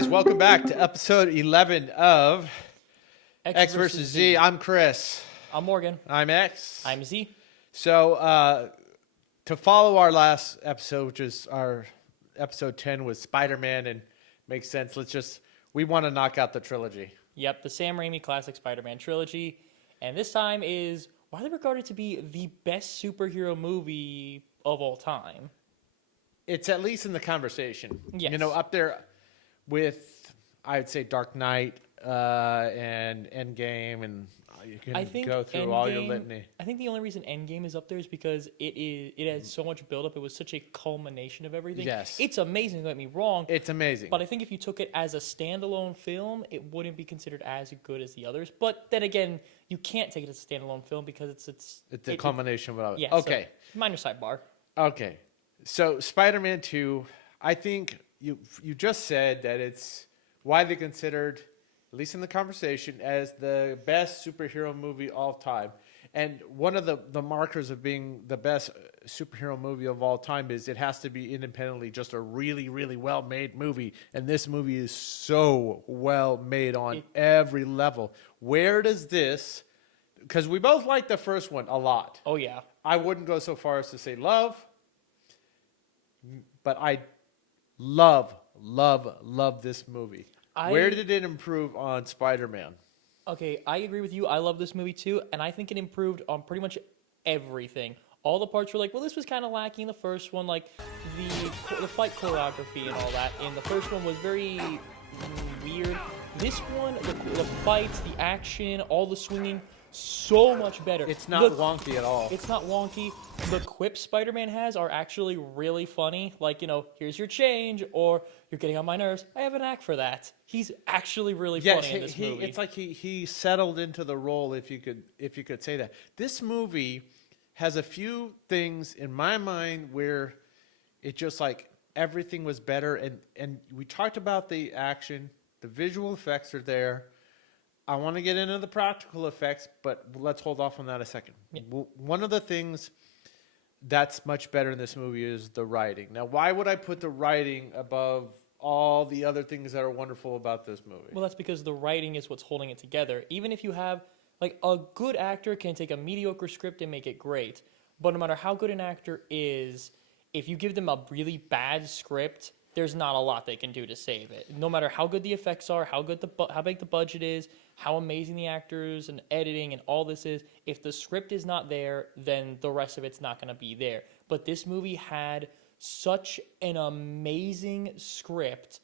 guys, welcome back to episode 11 of X versus Z. I'm Chris. I'm Morgan. I'm X. I'm Z. So, to follow our last episode, which is our episode 10 with Spider-Man, and makes sense, we want to knock out the trilogy. Yep, the Sam Raimi classic Spider-Man trilogy. And this time is widely regarded to be the best superhero movie of all time. It's at least in the conversation. Yes. You know, up there with, I would say, Dark Knight and Endgame, and you can go through all your litany. I think the only reason Endgame is up there is because it had so much buildup. It was such a culmination of everything. Yes. It's amazing, don't get me wrong. It's amazing. But I think if you took it as a standalone film, it wouldn't be considered as good as the others. But then again, you can't take it as a standalone film because it's a culmination of it. Yeah. Okay. So minor sidebar. Okay. So Spider-Man 2, I think you just said that it's widely considered, at least in the conversation, as the best superhero movie of all time. And one of the markers of being the best superhero movie of all time is it has to be independently just a really, really well-made movie. And this movie is so well-made on every level. Where does this... Because we both like the first one a lot. Oh, yeah. I wouldn't go so far as to say love, but I love this movie. Where did it improve on Spider-Man? Okay, I agree with you. I love this movie too, and I think it improved on pretty much everything. All the parts were like, well, this was kind of lacking in the first one, like the fight choreography and all that. And the first one was very weird. This one, the fights, the action, all the swinging, so much better. It's not wonky at all. It's not wonky. The quips Spider-Man has are actually really funny. Like, here's your change, or you're getting on my nerves. I have a knack for that. He's actually really funny in this movie. It's like he settled into the role, if you could say that. This movie has a few things in my mind where it just like everything was better, and we talked about the action, the visual effects are there. I want to get into the practical effects, but let's hold off on that a second. Yeah. One of the things that's much better in this movie is the writing. Now, why would I put the writing above all the other things that are wonderful about this movie? Well, that's because the writing is what's holding it together. Even if you have, like, a good actor can take a mediocre script and make it great. But no matter how good an actor is, if you give them a really bad script, there's not a lot they can do to save it. No matter how good the effects are, how big the budget is, how amazing the actors and editing and all this is, if the script is not there, then the rest of it's not going to be there. But this movie had such an amazing script.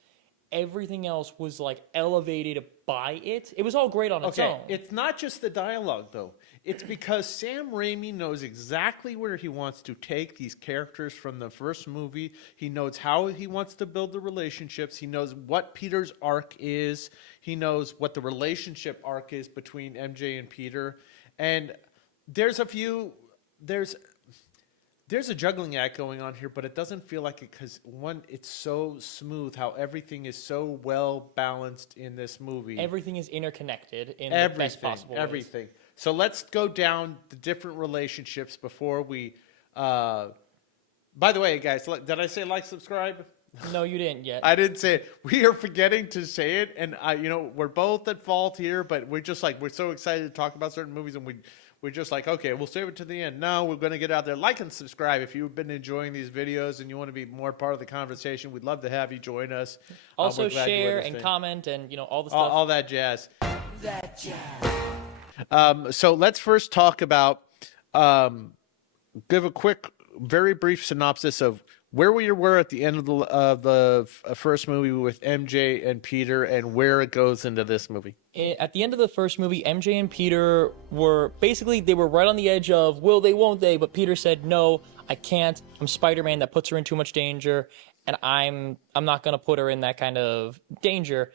Everything else was like elevated by it. It was all great on its own. It's not just the dialogue, though. It's because Sam Raimi knows exactly where he wants to take these characters from the first movie. He knows how he wants to build the relationships. He knows what Peter's arc is. He knows what the relationship arc is between MJ and Peter. And there's a juggling act going on here, but it doesn't feel like it because, one, it's so smooth how everything is so well balanced in this movie. Everything is interconnected in the best possible ways. Everything. So let's go down the different relationships before we... by the way, guys, did I say like, subscribe? No, you didn't yet. I didn't say it. We are forgetting to say it, and we're both at fault here, but we're so excited to talk about certain movies, and we're just like, okay, we'll save it to the end. No, we're going to get out there. Like and subscribe if you've been enjoying these videos and you want to be more part of the conversation. We'd love to have you join us. Also share and comment and, all the stuff. All that jazz. So let's first talk about, give a quick, very brief synopsis of where we were at the end of the first movie with MJ and Peter and where it goes into this movie. At the end of the first movie, MJ and Peter were right on the edge of will they, won't they? But Peter said, no, I can't. I'm Spider-Man. That puts her in too much danger. And I'm not going to put her in that kind of danger.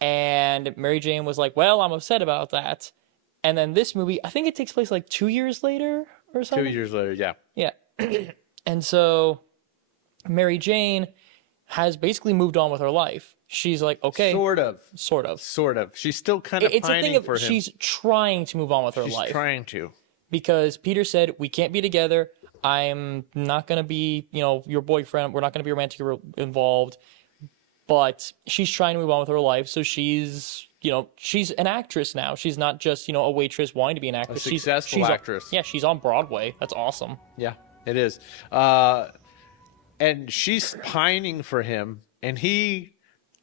And Mary Jane was like, well, I'm upset about that. And then this movie, I think it takes place like 2 years later or something. 2 years later, yeah. Yeah. And so Mary Jane has basically moved on with her life. She's like, okay. Sort of. She's still kind of pining for him. She's trying to move on with her life. She's trying to. Because Peter said, we can't be together. I'm not going to be, your boyfriend. We're not going to be romantically involved. but she's trying to move on with her life. So she's an actress now. She's not just a waitress wanting to be an actress. Successful she's actress. Yeah, she's on Broadway. That's awesome. Yeah, it is. And she's pining for him, and he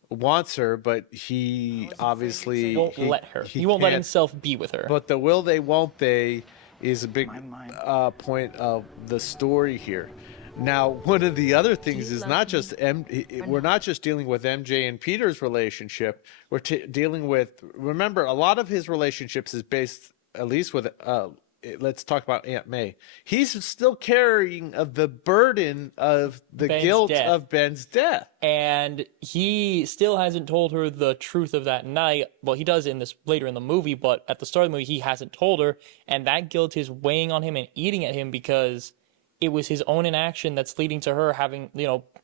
wants her, but he obviously Won't let her. He won't let can't. himself be with her. But the will they, won't they is a big point of the story here. Now, one of the other things is not just we're not just dealing with MJ and Peter's relationship. We're dealing with, remember, a lot of his relationships is based, at least with, let's talk about Aunt May. He's still carrying of the burden of the guilt of Ben's death. And he still hasn't told her the truth of that night. Well, he does in this later in the movie, but at the start of the movie, he hasn't told her. And that guilt is weighing on him and eating at him because it was his own inaction that's leading to her having,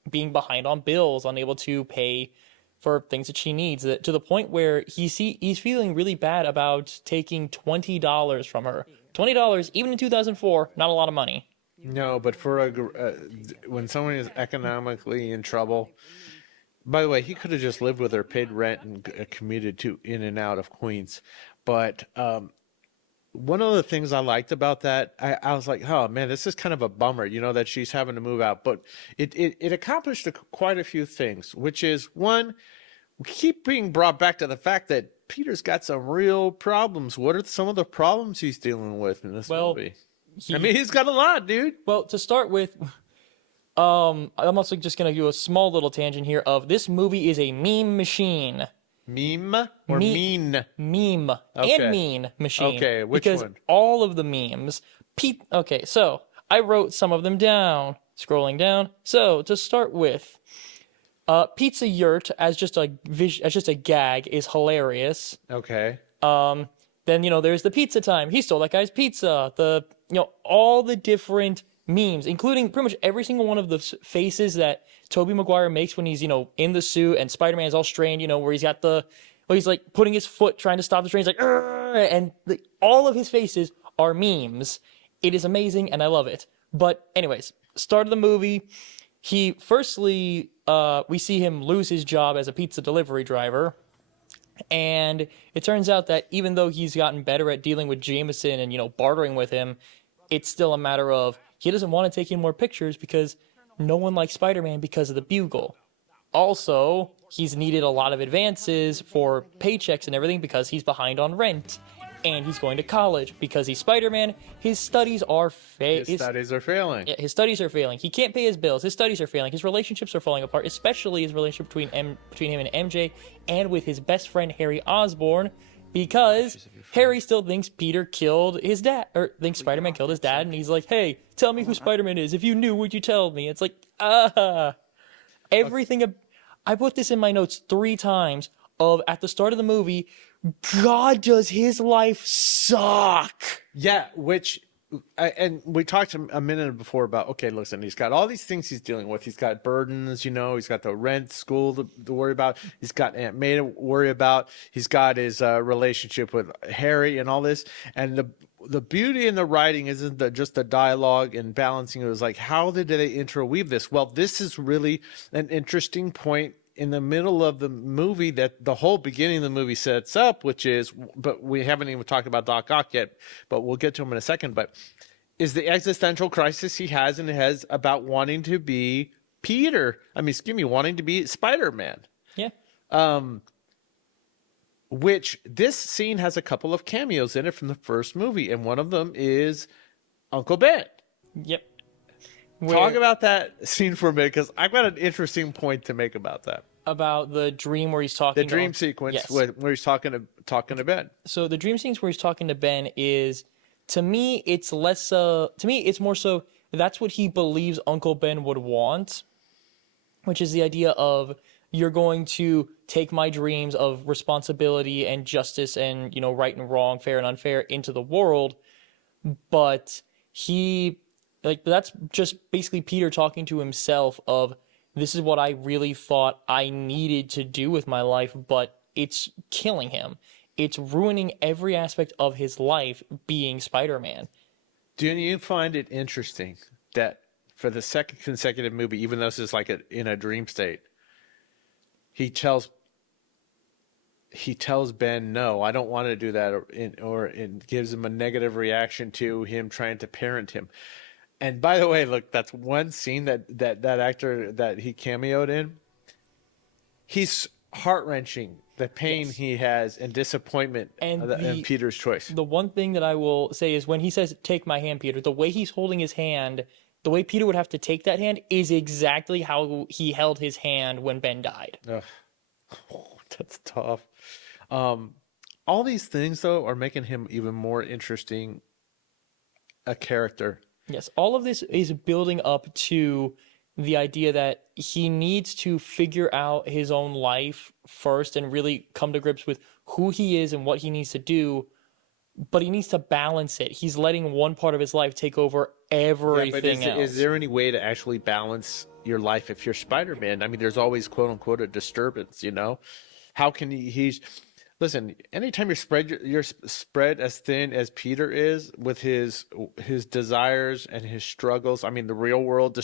being behind on bills, unable to pay for things that she needs, to the point where he's feeling really bad about taking $20 from her. $20, even in 2004, not a lot of money. No, but for when someone is economically in trouble. By the way, he could have just lived with her, paid rent, and commuted in and out of Queens. But one of the things I liked about that, I was like, oh man, this is kind of a bummer, that she's having to move out. But it accomplished quite a few things, which is, one, we keep being brought back to the fact that Peter's got some real problems. What are some of the problems he's dealing with in this movie? He's got a lot, dude. Well, to start with, I'm also just going to do a small little tangent here of this movie is a meme machine. Meme or mean? Meme and mean machine. Okay, which because one? All of the memes. Okay, so I wrote some of them down. Scrolling down. So to start with, Pizza Yurt as just a gag is hilarious. Okay. Then there's the pizza time. He stole that guy's pizza. All the different memes, including pretty much every single one of the faces that Tobey Maguire makes when he's in the suit and Spider-Man is all strained. Where he's got he's like putting his foot trying to stop the train. He's like, and all of his faces are memes. It is amazing and I love it. But anyways, start of the movie. He we see him lose his job as a pizza delivery driver. And it turns out that even though he's gotten better at dealing with Jameson and, bartering with him, it's still a matter of he doesn't want to take any more pictures because no one likes Spider-Man because of the Bugle. Also, he's needed a lot of advances for paychecks and everything because he's behind on rent. And he's going to college because he's Spider-Man. His studies are failing. His studies are failing. Yeah, his studies are failing. He can't pay his bills. His studies are failing. His relationships are falling apart, especially his relationship between him and MJ and with his best friend Harry Osborn, because Harry still thinks Peter killed his dad, or thinks Spider-Man killed his dad, and he's like, hey, tell me who Spider-Man is. If you knew, would you tell me? It's like, everything. I put this in my notes 3 times of at the start of the movie, God, does his life suck? Yeah, and we talked a minute before about, okay, listen, he's got all these things he's dealing with. He's got burdens, he's got the rent, school to worry about. He's got Aunt May to worry about. He's got his relationship with Harry and all this. And the beauty in the writing isn't just the dialogue and balancing. It was like, how did they interweave this? Well, this is really an interesting point in the middle of the movie that the whole beginning of the movie sets up, but we haven't even talked about Doc Ock yet, but we'll get to him in a second, but is the existential crisis he has about wanting to be wanting to be Spider-Man. Yeah. Which this scene has a couple of cameos in it from the first movie, and one of them is Uncle Ben. Yep. Talk about that scene for a minute, because I've got an interesting point to make about that. About the dream where he's talking. The dream sequence, yes, where he's talking to Ben. So the dream sequence where he's talking to Ben is, to me, it's less. To me, it's more so that's what he believes Uncle Ben would want, which is the idea of you're going to take my dreams of responsibility and justice and right and wrong, fair and unfair into the world, but that's just basically Peter talking to himself of, this is what I really thought I needed to do with my life, but it's killing him. It's ruining every aspect of his life being Spider-Man. Do you find it interesting that for the second consecutive movie, even though this is like in a dream state, he tells Ben, no, I don't want to do that, or it gives him a negative reaction to him trying to parent him. And by the way, look, that's one scene that actor that he cameoed in. He's heart-wrenching, the pain he has and disappointment in Peter's choice. The one thing that I will say is when he says, "Take my hand, Peter," the way he's holding his hand, the way Peter would have to take that hand is exactly how he held his hand when Ben died. Ugh. That's tough. All these things, though, are making him even more interesting a character. Yes, all of this is building up to the idea that he needs to figure out his own life first and really come to grips with who he is and what he needs to do, but he needs to balance it. He's letting one part of his life take over everything else. Is there any way to actually balance your life if you're Spider-Man? I mean, there's always, quote unquote, a disturbance, you know? How can listen, anytime you're spread as thin as Peter is with his desires and his struggles, I mean, the real world, the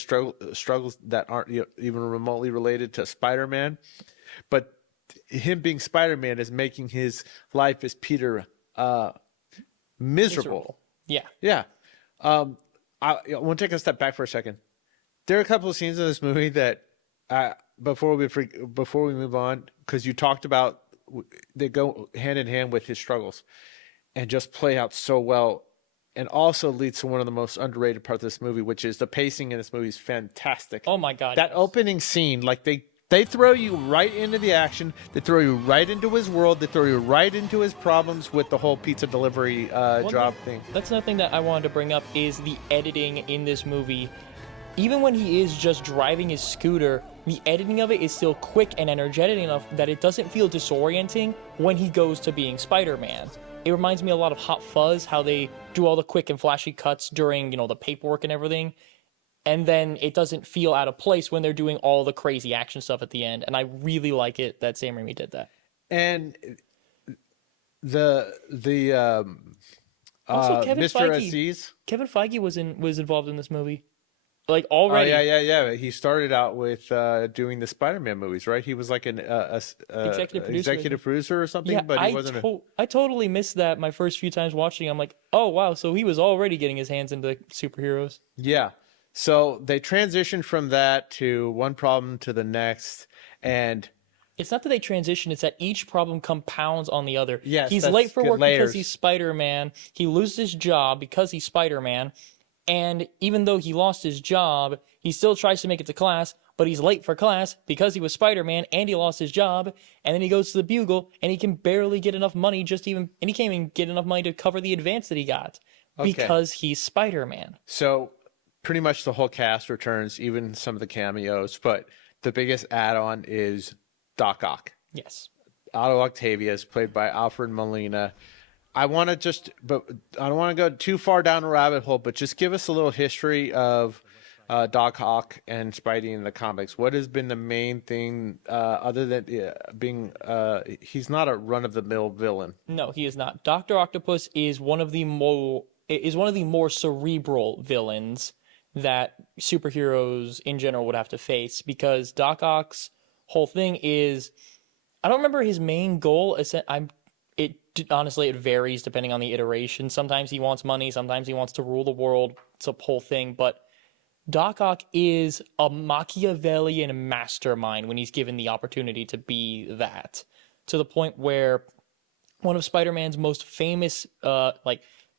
struggles that aren't even remotely related to Spider-Man, but him being Spider-Man is making his life as Peter miserable. Yeah. Yeah. I want to take a step back for a second. There are a couple of scenes in this movie that before we move on, because you talked about they go hand in hand with his struggles and just play out so well, and also leads to one of the most underrated parts of this movie, which is the pacing in this movie is fantastic. Oh my God. That opening scene, like they throw you right into the action. They throw you right into his world. They throw you right into his problems with the whole pizza delivery job thing. That's another thing that I wanted to bring up is the editing in this movie. Even when he is just driving his scooter, the editing of it is still quick and energetic enough that it doesn't feel disorienting when he goes to being Spider-Man. It reminds me a lot of Hot Fuzz, how they do all the quick and flashy cuts during, the paperwork and everything. And then it doesn't feel out of place when they're doing all the crazy action stuff at the end. And I really like it that Sam Raimi did that. And also Mr. Aziz. Kevin Feige was involved in this movie. Like already. Oh, yeah. He started out with doing the Spider-Man movies, right? He was like an executive producer or something, yeah, but he wasn't. I totally missed that my first few times watching. I'm like, oh wow, so he was already getting his hands into superheroes. Yeah. So they transitioned from that to one problem to the next, and it's not that they transition; it's that each problem compounds on the other. Yes, he's late for work because he's Spider-Man. He loses his job because he's Spider-Man. And even though he lost his job, he still tries to make it to class, but he's late for class because he was Spider-Man and he lost his job. And then he goes to the Bugle and he can barely get enough money, and he can't even get enough money to cover the advance that he got because he's Spider-Man. So pretty much the whole cast returns, even some of the cameos, but the biggest add-on is Doc Ock. Yes. Otto Octavius, played by Alfred Molina. I don't want to go too far down a rabbit hole, but just give us a little history of Doc Ock and Spidey in the comics. What has been the main thing other than being he's not a run-of-the-mill villain? No, he is not. Doctor Octopus is one of the more cerebral villains that superheroes in general would have to face, because Doc Ock's whole thing is, I don't remember his main goal. Honestly, it varies depending on the iteration. Sometimes he wants money, sometimes he wants to rule the world. It's a whole thing, but Doc Ock is a Machiavellian mastermind when he's given the opportunity to be that, to the point where one of Spider-Man's most famous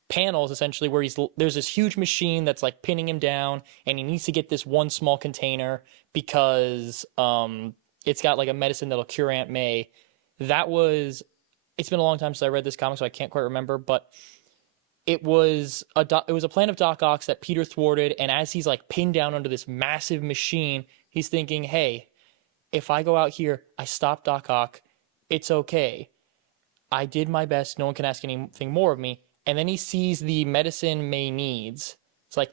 panels, essentially, where there's this huge machine that's like pinning him down, and he needs to get this one small container because it's got like a medicine that'll cure Aunt May. It's been a long time since I read this comic, so I can't quite remember, but it was a plan of Doc Ock's that Peter thwarted, and as he's like pinned down under this massive machine, he's thinking, hey, if I go out here, I stop Doc Ock, it's okay. I did my best, no one can ask anything more of me. And then he sees the medicine May needs. It's like,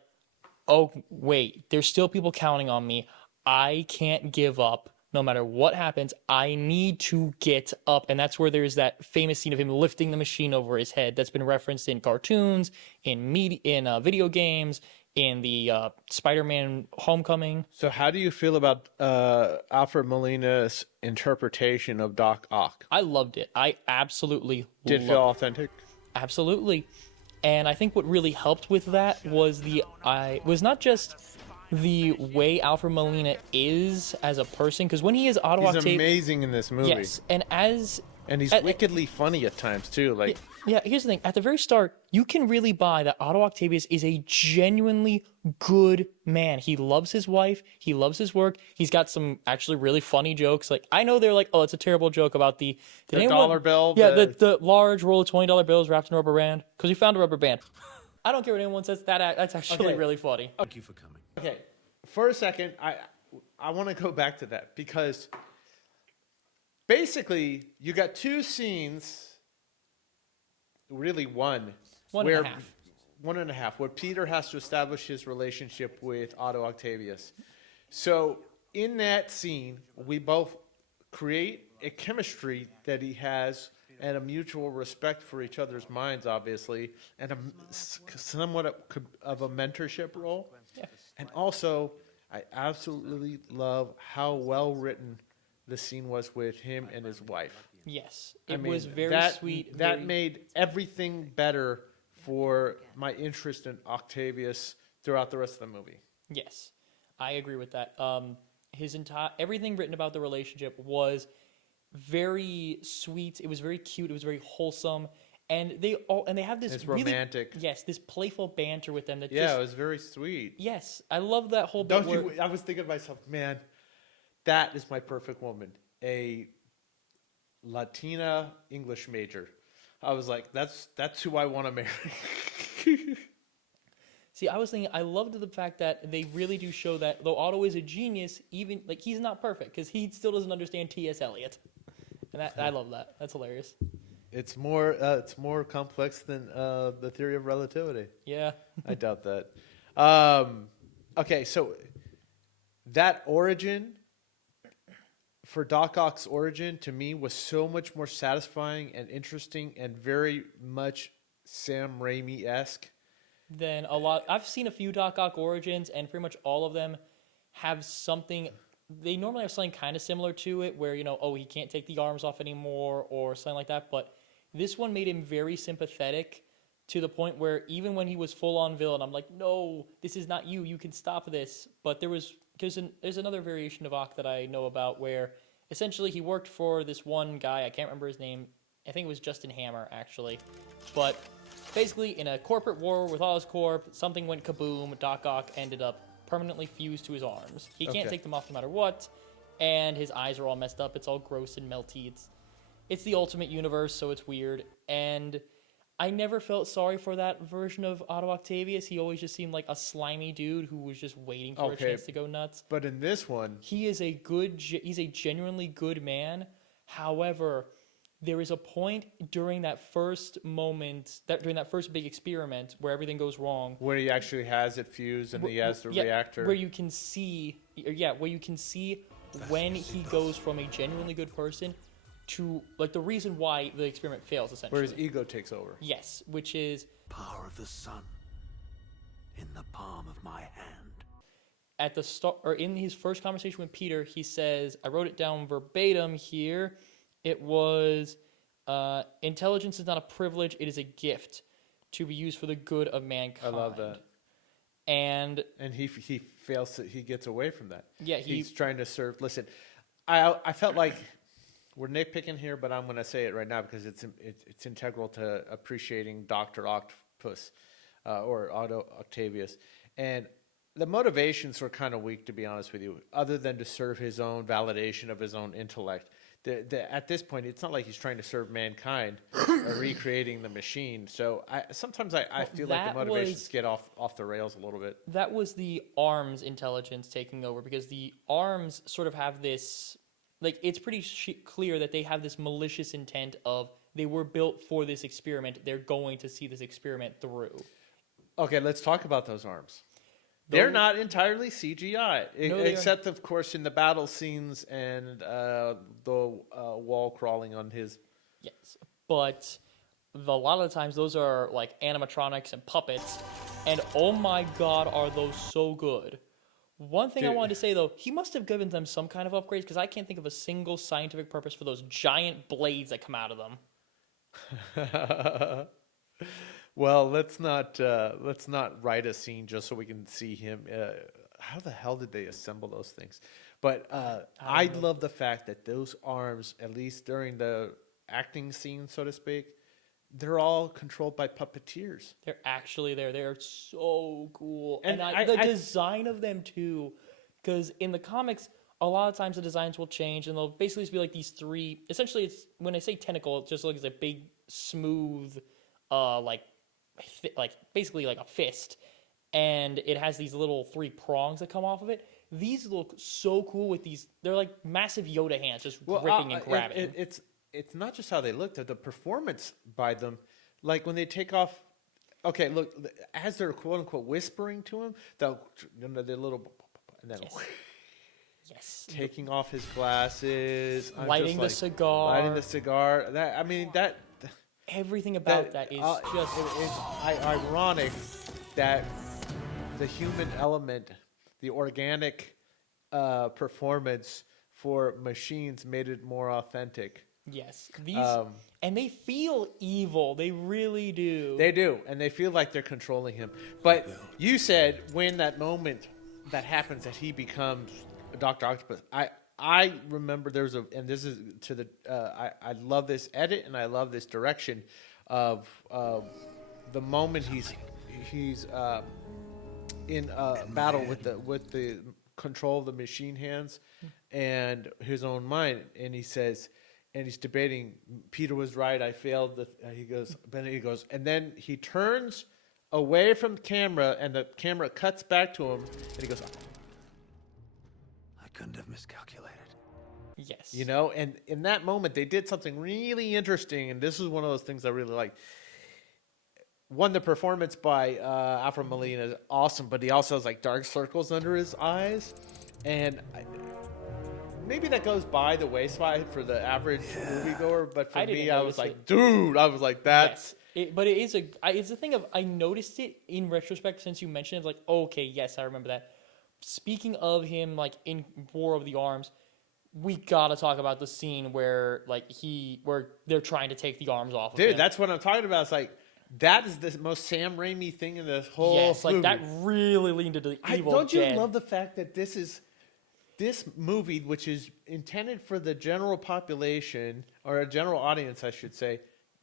oh, wait, there's still people counting on me. I can't give up. No matter what happens, I need to get up. And that's where there's that famous scene of him lifting the machine over his head that's been referenced in cartoons, in video games, in the Spider-Man Homecoming. So how do you feel about Alfred Molina's interpretation of Doc Ock? I loved it. I absolutely Did it feel authentic? Absolutely. And I think what really helped with that was was not just the way Alfred Molina is as a person, because when he is Otto He's Octavius, amazing in this movie. yes, and And he's wickedly funny at times too. Like yeah, here's the thing. At the very start, you can really buy that Otto Octavius is a genuinely good man. He loves his wife. He loves his work. He's got some actually really funny jokes. Like, I know they're like, oh, it's a terrible joke about the dollar bill. Yeah, the large roll of $20 bills wrapped in a rubber band. Because we found a rubber band. I don't care what anyone says. That's actually Okay. really funny. Thank you for coming. Okay, for a second, I want to go back to that because basically you got two scenes, really one, One and a half. 1.5, where Peter has to establish his relationship with Otto Octavius. So in that scene, we both create a chemistry that he has and a mutual respect for each other's minds, obviously, and somewhat of a mentorship role. Yeah. And also, I absolutely love how well written the scene was with him and his wife. Yes. I It mean, was very that, sweet. That very- made everything better for my interest in Octavius throughout the rest of the movie. Yes, I agree with that. Everything written about the relationship was very sweet. It was very cute. It was very wholesome, and they have this It's really romantic. yes, this playful banter with them. That Yeah, just, it was very sweet. yes, I love that whole bit. Don't you? I was thinking to myself, man, that is my perfect woman. A Latina English major. I was like, that's who I want to marry. See, I was thinking, I loved the fact that they really do show that though Otto is a genius, even like he's not perfect because he still doesn't understand T.S. Eliot, and I love that. That's hilarious. It's more complex than the theory of relativity. Yeah. I doubt that. Okay, so that origin for Doc Ock's origin to me was so much more satisfying and interesting and very much Sam Raimi-esque. Then a lot. I've seen a few Doc Ock origins, and pretty much all of them have something. They normally have something kind of similar to it, where oh, he can't take the arms off anymore, or something like that. But this one made him very sympathetic to the point where even when he was full on villain, I'm like, no, this is not you. You can stop this. But there's another variation of Ock that I know about where essentially he worked for this one guy. I can't remember his name. I think it was Justin Hammer actually, but. Basically, in a corporate war with Oscorp, something went kaboom. Doc Ock ended up permanently fused to his arms. He can't take them off no matter what, and his eyes are all messed up. It's all gross and melty. It's the Ultimate Universe, so it's weird. And I never felt sorry for that version of Otto Octavius. He always just seemed like a slimy dude who was just waiting for a chance to go nuts. But in this one, he's a genuinely good man. However, there is a point during that first big experiment where everything goes wrong. where he actually has it fused and he has the reactor. Where you can see when he goes from a genuinely good person to like the reason why the experiment fails essentially. Where his ego takes over. Yes, which is Power of the sun in the palm of my hand. at the start or in his first conversation with Peter, he says, I wrote it down verbatim here. It was, intelligence is not a privilege, it is a gift to be used for the good of mankind. I love that. And he fails. He gets away from that. Yeah, he's trying to serve. Listen, I felt like we're nitpicking here, but I'm going to say it right now because it's integral to appreciating Doctor Octopus or Otto Octavius, and the motivations were kind of weak, to be honest with you, other than to serve his own validation of his own intellect. At this point, it's not like he's trying to serve mankind or recreating the machine. So sometimes I feel like the motivations get off the rails a little bit. that was the ARMS intelligence taking over because the ARMS sort of have this, like, it's pretty clear that they have this malicious intent of they were built for this experiment. They're going to see this experiment through. Okay, let's talk about those arms. They're not entirely CGI, except, of course, in the battle scenes and the wall crawling on his. Yes, but a lot of the times those are like animatronics and puppets, and oh my god, are those so good. One thing I Dude. wanted to say though, he must have given them some kind of upgrades because I can't think of a single scientific purpose for those giant blades that come out of them. Well, let's not write a scene just so we can see him. How the hell did they assemble those things? But I love the fact that those arms, at least during the acting scene, so to speak, they're all controlled by puppeteers. They're actually there. They're so cool. And And the design of them too. Because in the comics, a lot of times the designs will change and they'll basically just be like these three. Essentially, it's when I say tentacle, it just looks like a big, smooth, basically like a fist. And it has these little three prongs that come off of it. These look so cool with these. They're like massive Yoda hands just gripping and grabbing. It's not just how they look, the performance by them. Like when they take off, okay, look, as they're quote unquote whispering to him, the little, and then Yes. taking off his glasses, I'm Lighting just the like, cigar. lighting the cigar. That, I mean, that Everything about that is just. it's ironic that the human element, the organic performance for machines made it more authentic. Yes. And they feel evil. They really do. They do, and they feel like they're controlling him. But you said when that moment that happens that he becomes Doctor Octopus, I remember there's and this is to the I love this edit and I love this direction of the moment he's in battle with the control of the machine hands and his own mind, and he says, and he's debating, Peter was right, I failed. He goes, and then he turns away from the camera, and the camera cuts back to him, and he goes, I couldn't have miscalculated. Yes. you know, and in that moment they did something really interesting, and this is one of those things I really like. One, the performance by Alfred Molina is awesome, but he also has like dark circles under his eyes, and maybe that goes by the wayside for the average moviegoer, but for me, I was like, dude, I was like, that's... Yes. But it is it's a thing of, I noticed it in retrospect since you mentioned it, like, okay, yes, I remember that. Speaking of him, like, in War of the Arms, we gotta talk about the scene where, like, where they're trying to take the arms off of him. Dude, that's what I'm talking about. It's like, that is the most Sam Raimi thing in this whole yes, movie. like, that really leaned into the evil Don't you dead. love the fact that this movie, which is intended for the general population, or a general audience, I should say,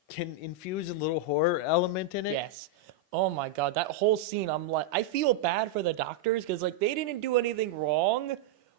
can infuse a little horror element in it? Yes. Oh my god, that whole scene, I'm like, I feel bad for the doctors because, like, they didn't do anything wrong,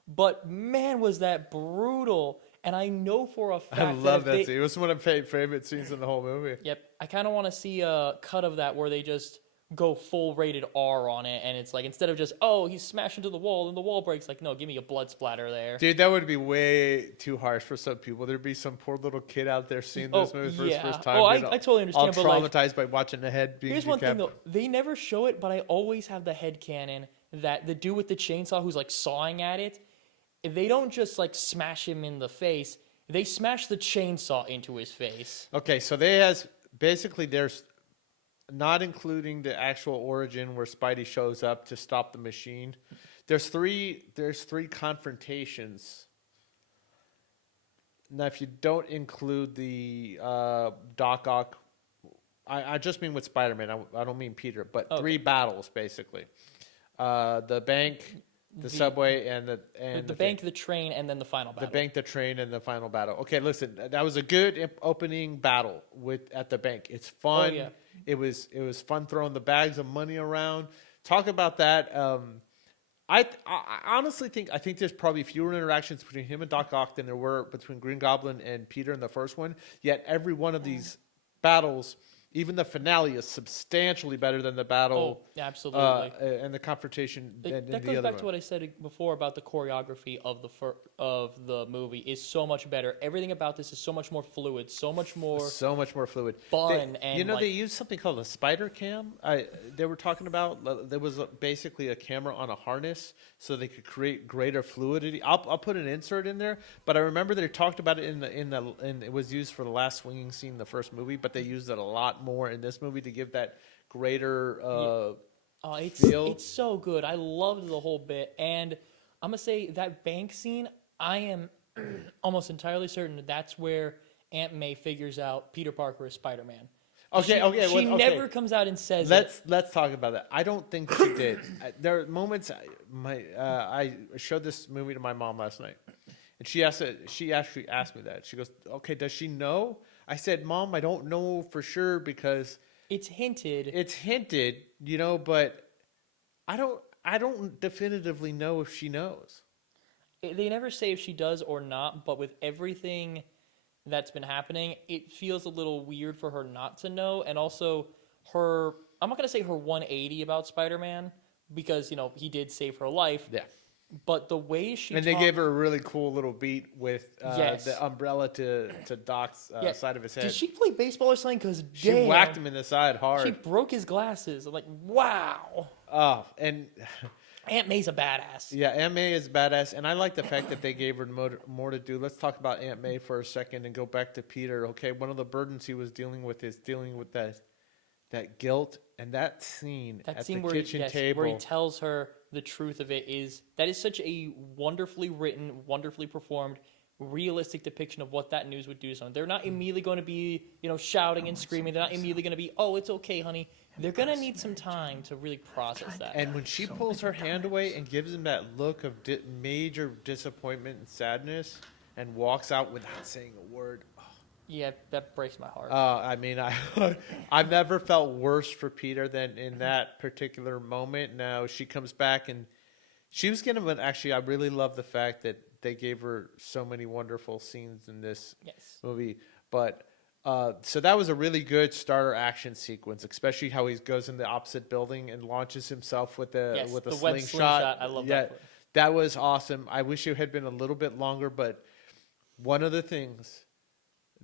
but man, was that brutal. And I know for a fact I love that scene. It was one of my favorite scenes in the whole movie. Yep. I kind of want to see a cut of that where they just go full rated R on it, and it's like, instead of just, oh, he's smashed into the wall and the wall breaks, like, no, give me a blood splatter there. Dude, that would be way too harsh for some people. There'd be some poor little kid out there seeing this movie for his first time. Oh, I totally understand. All but like, traumatized by watching the head being here's one thing though, decapitated. they never show it, but I always have the headcanon that the dude with the chainsaw who's like sawing at it, they don't just like smash him in the face, they smash the chainsaw into his face. Okay, so there's not including the actual origin where Spidey shows up to stop the machine. There's three confrontations. Now, if you don't include the Doc Ock, I just mean with Spider-Man. I don't mean Peter, but Okay. 3 battles basically: the bank, the subway, and The bank, the train, and then the final battle. the bank, the train, and the final battle. Okay, listen, that was a good opening battle at the bank. It's fun. Oh, yeah. It was fun throwing the bags of money around. Talk about that. I honestly think there's probably fewer interactions between him and Doc Ock than there were between Green Goblin and Peter in the first one. Yet every one of these battles Even the finale is substantially better than the battle. Oh, absolutely. And the confrontation than That the goes other back to what I said before about the choreography of the movie is so much better. Everything about this is so much more fluid, so much more fluid. fun, and they used something called a spider cam. They were talking about there was basically a camera on a harness, so they could create greater fluidity. I'll put an insert in there, but I remember they talked about it in it was used for the last swinging scene in the first movie, but they used it a lot more in this movie to give that greater feel. It's so good. I loved the whole bit, and I'm gonna say that bank scene. I am almost entirely certain that's where Aunt May figures out Peter Parker is Spider-Man. She never comes out and says Let's talk about that. I don't think she did. There are moments. I showed this movie to my mom last night, and she actually asked me that. She goes, "Okay, does she know?" I said, "Mom, I don't know for sure because it's hinted. It's hinted, but I don't definitively know if she knows." They never say if she does or not, but with everything that's been happening, it feels a little weird for her not to know. And also I'm not going to say her 180 about Spider-Man because, he did save her life. Yeah. But the way she they gave her a really cool little beat with yes. the umbrella to Doc's side of his head. Did she play baseball or something? Because she whacked him in the side hard. She broke his glasses. I'm like, wow. Oh, and Aunt May's a badass. Yeah, Aunt May is badass, and I like the fact that they gave her more to do. Let's talk about Aunt May for a second and go back to Peter. Okay, one of the burdens he was dealing with is dealing with that guilt, and that scene at the kitchen table where he tells her the truth of it is such a wonderfully written, wonderfully performed, realistic depiction of what that news would do to someone. They're not immediately going to be, shouting and screaming. They're not immediately going to be, "Oh, it's okay, honey." They're going to need some time to really process that. And when she pulls her hand away and gives him that look of major disappointment and sadness and walks out without saying a word. Yeah, that breaks my heart. I've never felt worse for Peter than in that particular moment. Now she comes back and she was going to, actually, I really love the fact that they gave her so many wonderful scenes in this movie. But so that was a really good starter action sequence, especially how he goes in the opposite building and launches himself with the slingshot. I love that. That was awesome. I wish it had been a little bit longer, but one of the things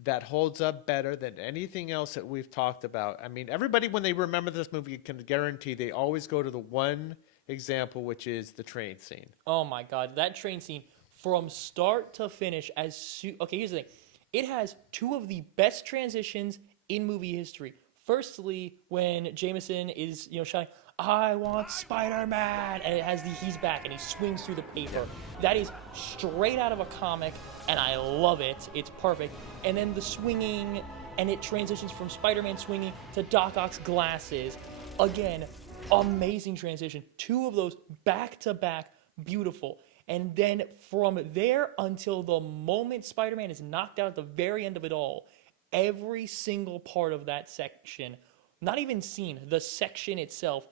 that holds up better than anything else that we've talked about. I mean, everybody, when they remember this movie, can guarantee they always go to the one example, which is the train scene. Oh my God, that train scene from start to finish. Okay, here's the thing. It has two of the best transitions in movie history. Firstly, when Jameson is, shouting, "I want Spider-Man," and it has he's back and he swings through the paper. That is straight out of a comic, and I love it. It's perfect. And then the swinging, and it transitions from Spider-Man swinging to Doc Ock's glasses. Again, amazing transition. Two of those back to back, beautiful. And then from there until the moment Spider-Man is knocked out at the very end of it all, every single part of that section, not even scene, the section itself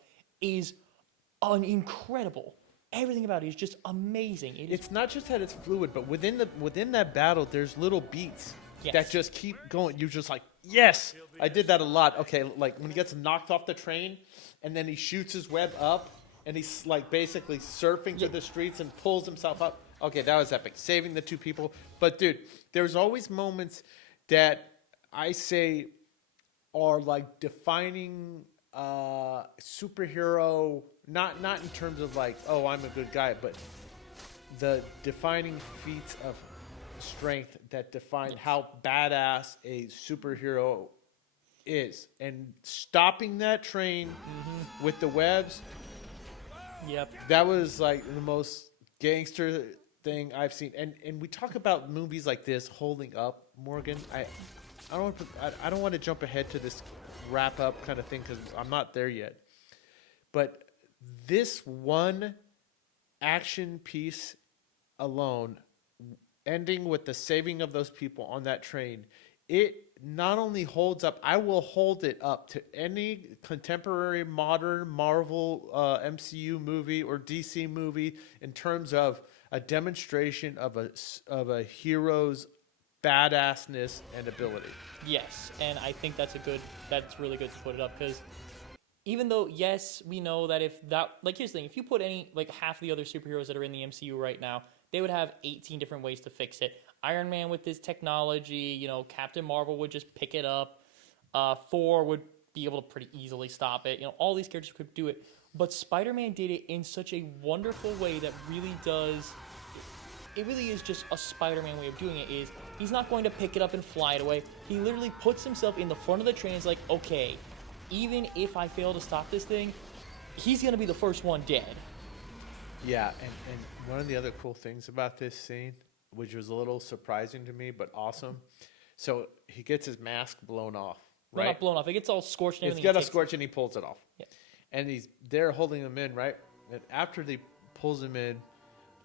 is incredible. Everything about it is just amazing. It's not just that it's fluid, but within that battle, there's little beats that just keep going. You're just like, yes, I did that a lot. Okay, like when he gets knocked off the train, and then he shoots his web up, and he's like basically surfing through the streets and pulls himself up. Okay, that was epic. Saving the two people. But dude, there's always moments that I say are like defining superhero, not in terms of like, oh, I'm a good guy, but the defining feats of strength that define how badass a superhero is. And stopping that train with the webs, that was like the most gangster thing I've seen. And we talk about movies like this holding up, Morgan. I don't want to jump ahead to this wrap up kind of thing because I'm not there yet. But this one action piece alone, ending with the saving of those people on that train, it not only holds up, I will hold it up to any contemporary modern Marvel MCU movie or DC movie in terms of a demonstration of a hero's badassness and ability. Yes, and I think that's really good to put it up, because even though, yes, we know that here's the thing, if you put any, like, half the other superheroes that are in the MCU right now, they would have 18 different ways to fix it. Iron Man with his technology, Captain Marvel would just pick it up. Thor would be able to pretty easily stop it. All these characters could do it. But Spider-Man did it in such a wonderful way that really does... It really is just a Spider-Man way of doing it. Is he's not going to pick it up and fly it away. He literally puts himself in the front of the train and is like, okay, even if I fail to stop this thing, he's going to be the first one dead. Yeah, and one of the other cool things about this scene, which was a little surprising to me, but awesome. So he gets his mask blown off, right? Well, not blown off. It gets all scorched and It's everything. got a scorch and he pulls it off. Yeah. And he's there holding him in, right? And after he pulls him in,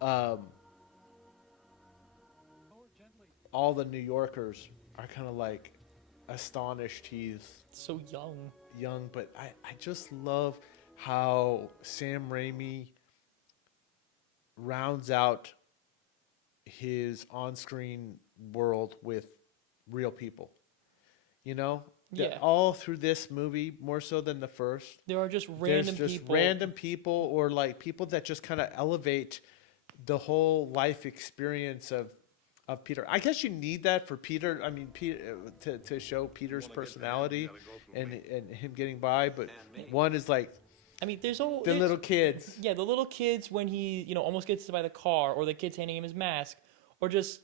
all the New Yorkers are kind of like astonished he's So young. But I just love how Sam Raimi rounds out his on-screen world with real people. Yeah. All through this movie, more so than the first. There are just There's random just people. random people, or like people that just kind of elevate the whole life experience of Peter. I guess you need that for Peter. I mean, to show Peter's personality and him getting by. But one is like, I mean, there's little kids. Yeah, the little kids when he almost gets hit by the car, or the kids handing him his mask, or just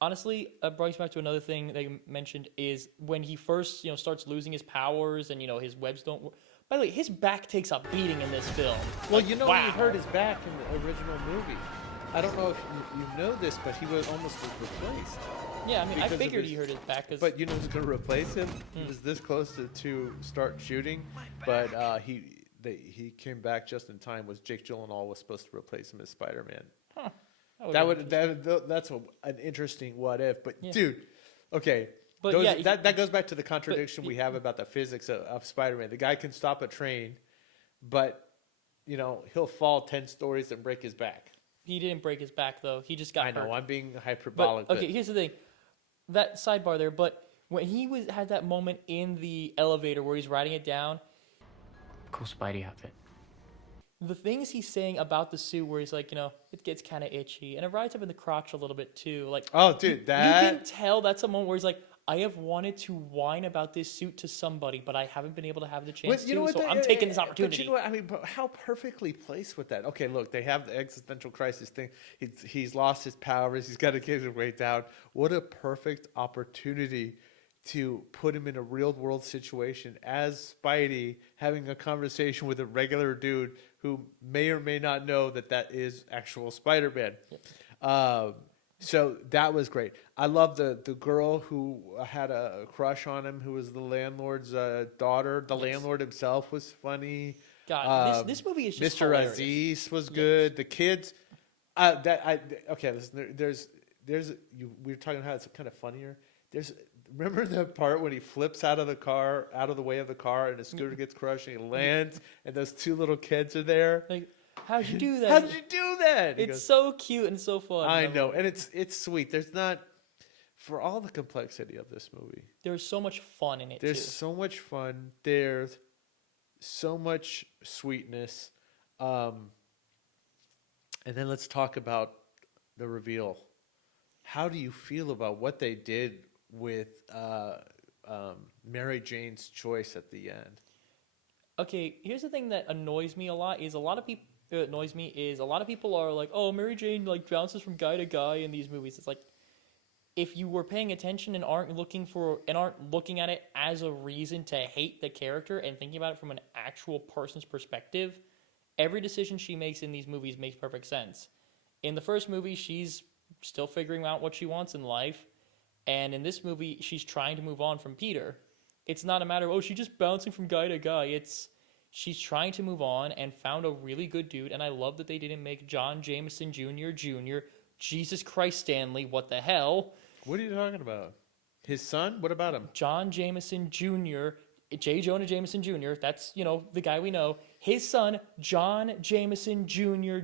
honestly, brings back to another thing that you mentioned is when he first starts losing his powers and his webs don't work. By the way, his back takes a beating in this film. Well, wow. he hurt his back in the original movie. I don't know if you know this, but he was almost replaced. Yeah, I mean, I because of figured his- he hurt his back. But you know who's going to replace him? He was this close to start shooting, but he came back just in time. Was Jake Gyllenhaal was supposed to replace him as Spider-Man? That's an interesting what if. But dude, okay. But that goes back to the contradiction we have about the physics of Spider-Man. The guy can stop a train, but he'll fall 10 stories and break his back. He didn't break his back though. He just got hurt. I know I'm being hyperbolic. But, okay, here's the thing. That sidebar there, but when he had that moment in the elevator where he's riding it down, Cool Spidey outfit. the things he's saying about the suit where he's like, it gets kind of itchy and it rides up in the crotch a little bit too. Like, Oh, dude, you can tell that's a moment where he's like, I have wanted to whine about this suit to somebody, but I haven't been able to have the chance so I'm taking this opportunity. But you know what? I mean, but how perfectly placed with that. Okay, look, they have the existential crisis thing. He's lost his powers. He's got to get his way down. What a perfect opportunity to put him in a real world situation as Spidey having a conversation with a regular dude who may or may not know that is actual Spider-Man. So that was great. I love the girl who had a crush on him, who was the landlord's daughter. The landlord himself was funny. God, this movie is just Mr. hilarious. Aziz was good. The kids. Listen, we were talking about how it's kind of funnier. Remember the part when he flips out of the way of the car, and his scooter gets crushed, and he lands, and those two little kids are there. Like, how'd you do that? How'd you do that? He It's goes, so cute and so fun. I know, and it's sweet. There's not, for all the complexity of this movie, There's so much fun in it there's too. so much fun. There's so much sweetness. And then let's talk about the reveal. How do you feel about what they did with Mary Jane's choice at the end? Okay, here's the thing that annoys me a lot is a lot of people are like, oh, Mary Jane like bounces from guy to guy in these movies. It's like, if you were paying attention and aren't looking at it as a reason to hate the character and thinking about it from an actual person's perspective, every decision she makes in these movies makes perfect sense. In the first movie, she's still figuring out what she wants in life, and in this movie, she's trying to move on from Peter. It's not a matter of, she's just bouncing from guy to guy. She's trying to move on and found a really good dude, and I love that they didn't make John Jameson Jr. Jesus Christ, Stanley, what the hell? What are you talking about? His son? What about him? John Jameson Jr., J. Jonah Jameson Jr., that's, the guy we know. His son, John Jameson Jr.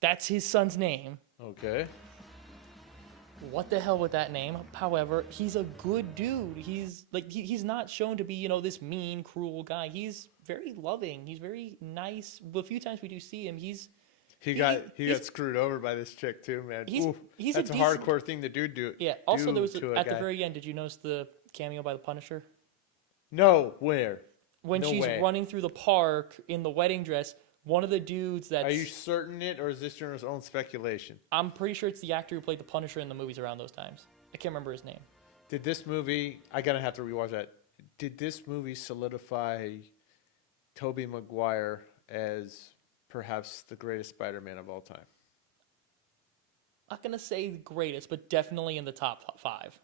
That's his son's name. Okay. what the hell with that name. However, he's a good dude. He's not shown to be, this mean, cruel guy. He's very loving. He's very nice. The few times we do see him, He got screwed over by this chick too, man. He's that's a hardcore thing to do. Yeah. Also, there was to a at guy. the very end. Did you notice the cameo by the Punisher No, where? when No she's way. running through the park in the wedding dress? One of the dudes that's Are you certain or is this your own speculation? I'm pretty sure it's the actor who played the Punisher in the movies around those times. I can't remember his name. Did this movie? I gotta have to rewatch that. Did this movie solidify Tobey Maguire as perhaps the greatest Spider-Man of all time? Not gonna say the greatest, but definitely in the top 5.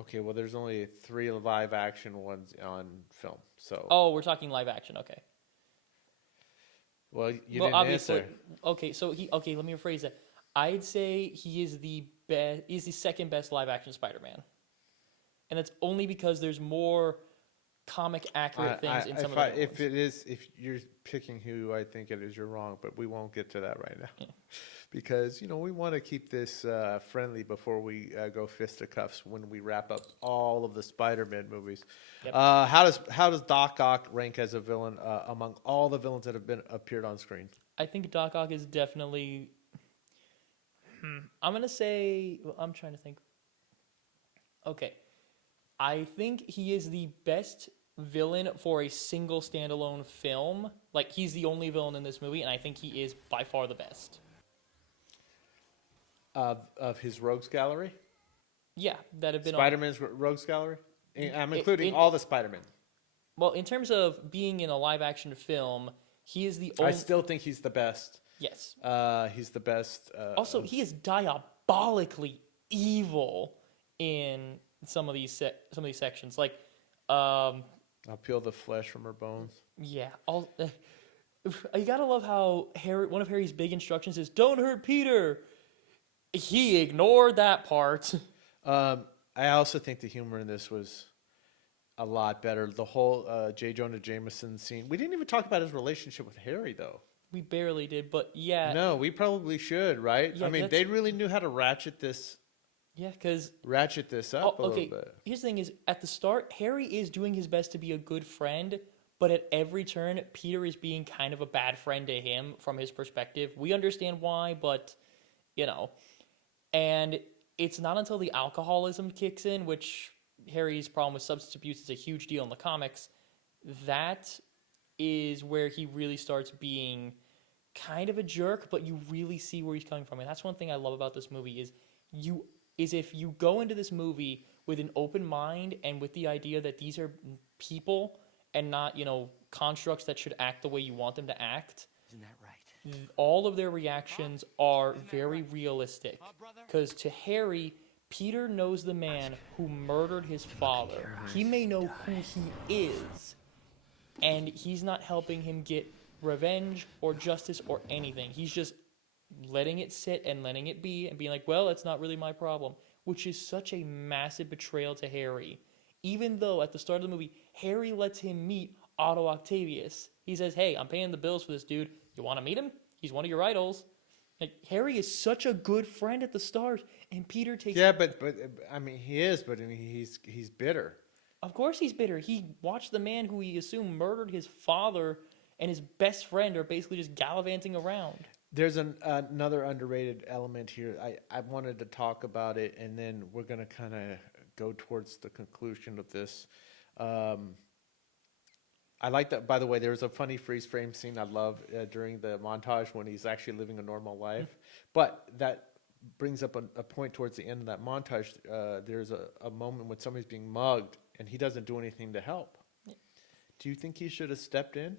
Okay, well, there's only 3 live-action ones on film, so. Oh, we're talking live action. Okay. Well, you Well, didn't obviously. answer. Okay, so let me rephrase that. I'd say he is the best. He's the second best live action Spider-Man, and that's only because there's more comic accurate things in some of the other ones. If you're picking who I think it is, you're wrong. But we won't get to that right now, because we want to keep this friendly before we go fisticuffs when we wrap up all of the Spider-Man movies. Yep. How does Doc Ock rank as a villain among all the villains that have appeared on screen? I think Doc Ock is definitely. I'm gonna say. Well, I'm trying to think. Okay, I think he is the best villain for a single standalone film. Like, he's the only villain in this movie, and I think he is by far the best. Of his rogues gallery, Yeah, that have been Spider-Man's rogues gallery. I'm It- including it- all the Spider-Man. Well, in terms of being in a live action film, he is the I only. still think he's the best. Yes. He's the best. Also, he is diabolically evil in some of these sections. Like, I'll peel the flesh from her bones. yeah, you gotta love how one of Harry's big instructions is don't hurt Peter. He ignored that part. I also think the humor in this was a lot better. The whole J. Jonah Jameson scene. We didn't even talk about his relationship with Harry, though. We barely did, but yeah. No, we probably should, right? Yeah, I mean, that's- they really knew how to ratchet this Yeah, because up a okay. little bit. Here's the thing: is at the start, Harry is doing his best to be a good friend, but at every turn, Peter is being kind of a bad friend to him from his perspective. We understand why, but and it's not until the alcoholism kicks in, which Harry's problem with substance abuse is a huge deal in the comics. That is where he really starts being kind of a jerk, but you really see where he's coming from. And that's one thing I love about this movie is if you go into this movie with an open mind and with the idea that these are people and not, constructs that should act the way you want them to act. Isn't that right? All of their reactions are very realistic. Because to Harry, Peter knows the man who murdered his father. He may know who he is, and he's not helping him get revenge or justice or anything. He's just letting it sit and letting it be and being like, well, it's not really my problem, which is such a massive betrayal to Harry. Even though at the start of the movie, Harry lets him meet Otto Octavius. He says, hey, I'm paying the bills for this dude. You want to meet him? He's one of your idols. Like, Harry is such a good friend at the start, and Peter takes... Yeah, but I mean, he is, but I mean, he's bitter. Of course he's bitter. He watched the man who he assumed murdered his father and his best friend are basically just gallivanting around. There's another underrated element here. I wanted to talk about it, and then we're going to kind of go towards the conclusion of this. I like that, by the way, there's a funny freeze frame scene I love during the montage when he's actually living a normal life. But that brings up a point towards the end of that montage. There's a moment when somebody's being mugged, and he doesn't do anything to help. Yeah. Do you think he should have stepped in?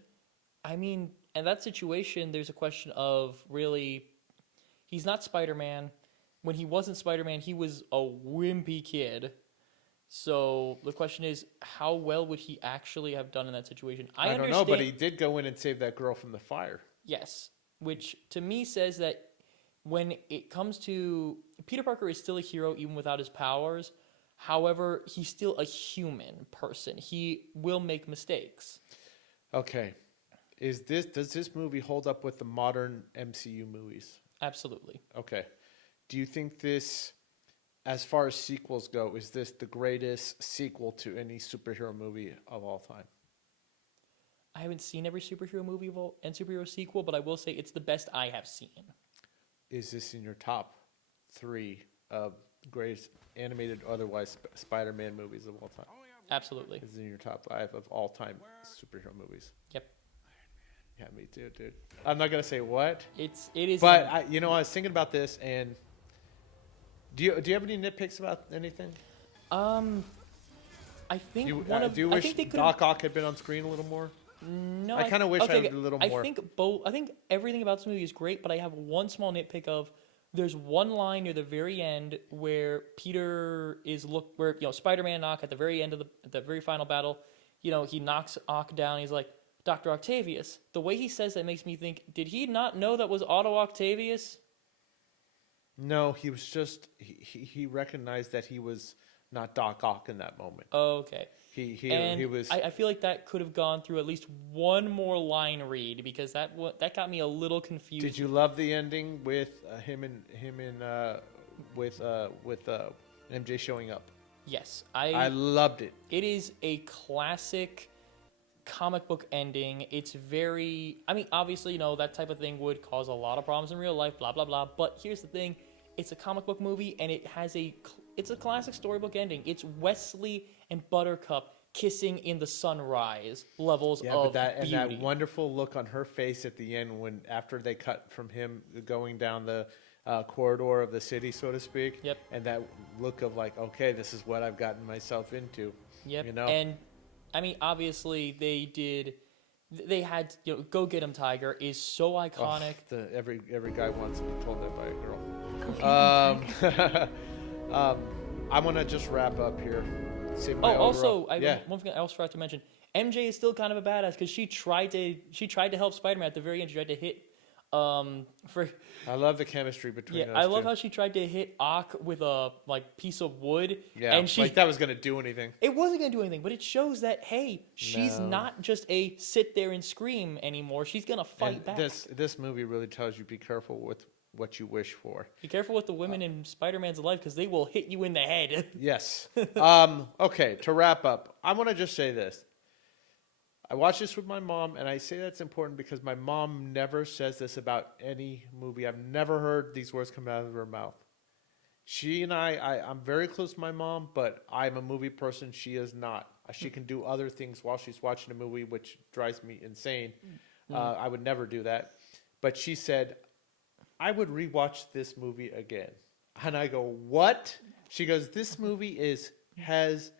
I mean, in that situation, there's a question of really, he's not Spider-Man. When he wasn't Spider-Man, he was a wimpy kid. So the question is, how well would he actually have done in that situation? I don't know, but he did go in and save that girl from the fire. Yes, which to me says that when it comes to... Peter Parker is still a hero even without his powers. However, he's still a human person. He will make mistakes. Okay. Does this movie hold up with the modern MCU movies? Absolutely. Okay. Do you think this as far as sequels go, is this the greatest sequel to any superhero movie of all time? I haven't seen every superhero movie and superhero sequel, but I will say it's the best I have seen. Is this in your top 3 of greatest animated or otherwise Spider-Man movies of all time? Absolutely. Is it in your top 5 of all time superhero movies? Yep. Yeah, me too, dude. I'm not gonna say what, It is. but I was thinking about this, and do you have any nitpicks about anything? I think Do one of you I wish think they could Doc Ock had been on screen a little more? No, I kinda wish I okay, had a little I more. think I think everything about this movie is great, but I have one small nitpick of there's one line near the very end where Peter is where Spider-Man and Ock at the very end of the very final battle, he knocks Ock down. He's like, Doctor Octavius. The way he says that makes me think, did he not know that was Otto Octavius? No, he was just he recognized that he was not Doc Ock in that moment. Okay. He was. I feel like that could have gone through at least one more line read because that got me a little confused. Did you love the ending with with MJ showing up? Yes, I loved it. It is a classic comic book ending. It's very. I mean, obviously, that type of thing would cause a lot of problems in real life. Blah blah blah. But here's the thing: it's a comic book movie, and it's a classic storybook ending. It's Wesley and Buttercup kissing in the sunrise levels of beauty. And that wonderful look on her face at the end when after they cut from him going down the corridor of the city, so to speak. Yep. And that look of like, okay, this is what I've gotten myself into. Yep. And I mean, obviously they had "Go Get 'Em, Tiger" is so iconic. Every guy wants to be told that by a girl. I'm gonna just wrap up here. Also, one thing I also forgot to mention: MJ is still kind of a badass because she tried to help Spider-Man at the very end. She tried to hit. I love the chemistry between those I love two. how she tried to hit Ock with a piece of wood. Yeah, and like that was gonna do anything. It wasn't gonna do anything, but it shows that hey, she's not just a sit there and scream anymore. She's gonna fight back. This movie really tells you be careful with what you wish for. Be careful with the women in Spider-Man's life because they will hit you in the head. Yes. Okay, to wrap up, I want to just say this. I watched this with my mom, and I say that's important because my mom never says this about any movie. I've never heard these words come out of her mouth. She and I'm very close to my mom, but I'm a movie person. She is not. She can do other things while she's watching a movie, which drives me insane. I would never do that. But she said, I would rewatch this movie again. And I go, what? She goes, this movie has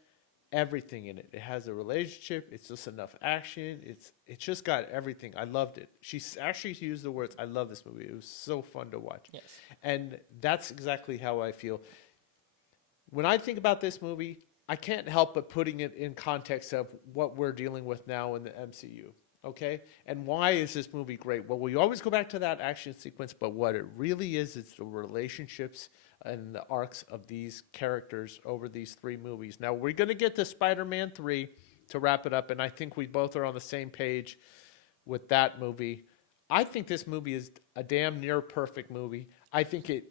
everything in it. It has a relationship. It's just enough action. It's just got everything. I loved it. She actually used the words, I love this movie. It was so fun to watch. Yes. And that's exactly how I feel. When I think about this movie, I can't help but putting it in context of what we're dealing with now in the MCU. Okay? And why is this movie great? Well, we always go back to that action sequence, but what it really is the relationships and the arcs of these characters over these 3 movies. Now, we're going to get to Spider-Man 3 to wrap it up, and I think we both are on the same page with that movie. I think this movie is a damn near perfect movie. I think it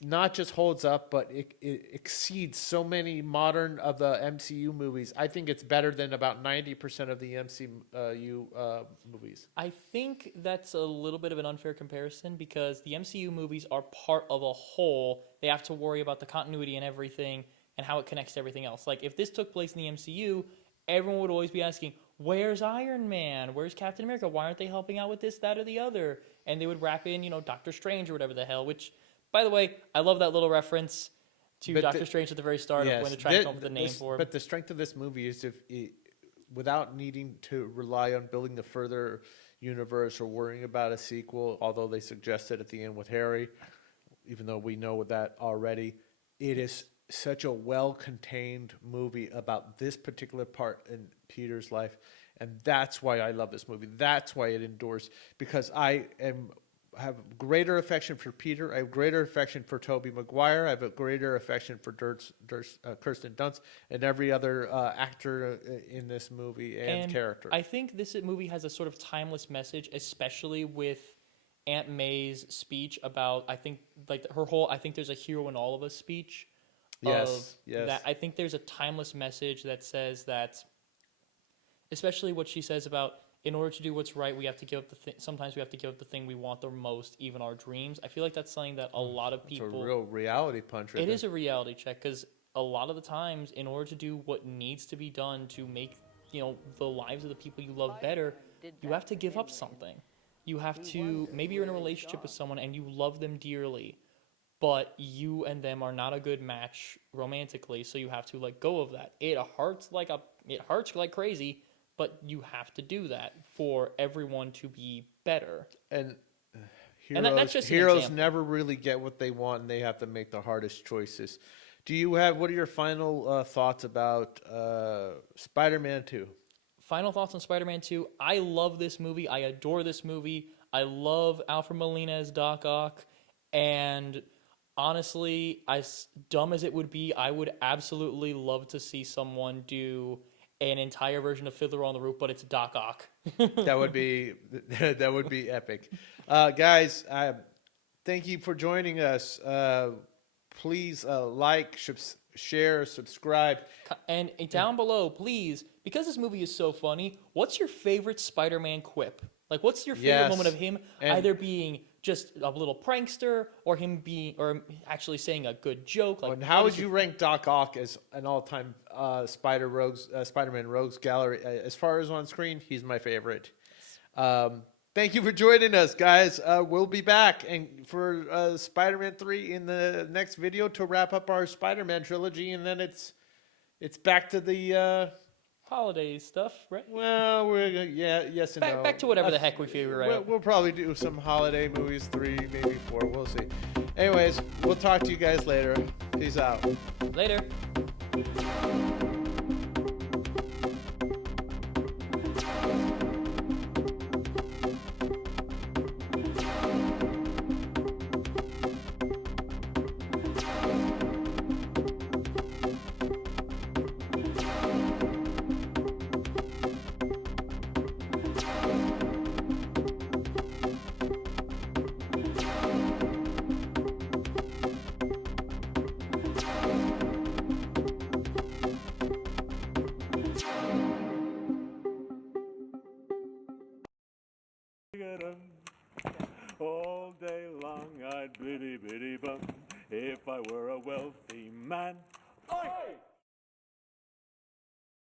not just holds up, but it exceeds so many modern of the MCU movies. I think it's better than about 90% of the MCU movies. I think that's a little bit of an unfair comparison because the MCU movies are part of a whole. They have to worry about the continuity and everything and how it connects to everything else. Like if this took place in the MCU, everyone would always be asking, where's Iron Man? Where's Captain America? Why aren't they helping out with this, that, or the other? And they would wrap in, Doctor Strange or whatever the hell, which... By the way, I love that little reference to Doctor Strange at the very start of when they're trying to come up with a name for him. But the strength of this movie is without needing to rely on building the further universe or worrying about a sequel, although they suggested at the end with Harry, even though we know that already, it is such a well-contained movie about this particular part in Peter's life. And that's why I love this movie. That's why it endures, because I have greater affection for Peter. I have greater affection for Tobey Maguire. I have a greater affection for Kirsten Dunst and every other actor in this movie and character. I think this movie has a sort of timeless message, especially with Aunt May's speech about, I think, like her whole, I think there's a hero in all of us speech. Yes, yes. that. I think there's a timeless message that says that, especially what she says about, in order to do what's right, we have to give up sometimes we have to give up the thing we want the most, even our dreams. I feel like that's something that a lot of people. It's a real reality punch. Right It there. is a reality check, because a lot of the times, in order to do what needs to be done to make the lives of the people you love better, you have to give up something. You have to, maybe you're in a relationship with someone and you love them dearly, but you and them are not a good match romantically, so you have to let go of that. It hurts like crazy, but you have to do that for everyone to be better. And that's just an heroes example. never really get what they want, and they have to make the hardest choices. What are your final thoughts about Spider-Man 2? Final thoughts on Spider-Man 2. I love this movie. I adore this movie. I love Alfred Molina as Doc Ock. And honestly, as dumb as it would be, I would absolutely love to see someone do an entire version of Fiddler on the Roof, but it's Doc Ock. That would be epic. Guys, thank you for joining us. Please like, share, subscribe. And down below, please, because this movie is so funny, what's your favorite Spider-Man quip? Like, what's your favorite moment of him either being just a little prankster, or actually saying a good joke? Like, and how would you rank Doc Ock as an all-time Spider-Man Rogues Gallery? As far as on screen, he's my favorite. Thank you for joining us, guys. We'll be back for Spider-Man 3 in the next video to wrap up our Spider-Man trilogy, and then it's back to the holiday stuff, right? well, yes and no. Back to whatever the heck we figure out. We'll probably do some holiday movies, 3, maybe 4. We'll see. Anyways, we'll talk to you guys later. Peace out. Later. All day long I'd biddy biddy bum if I were a wealthy man. Oi!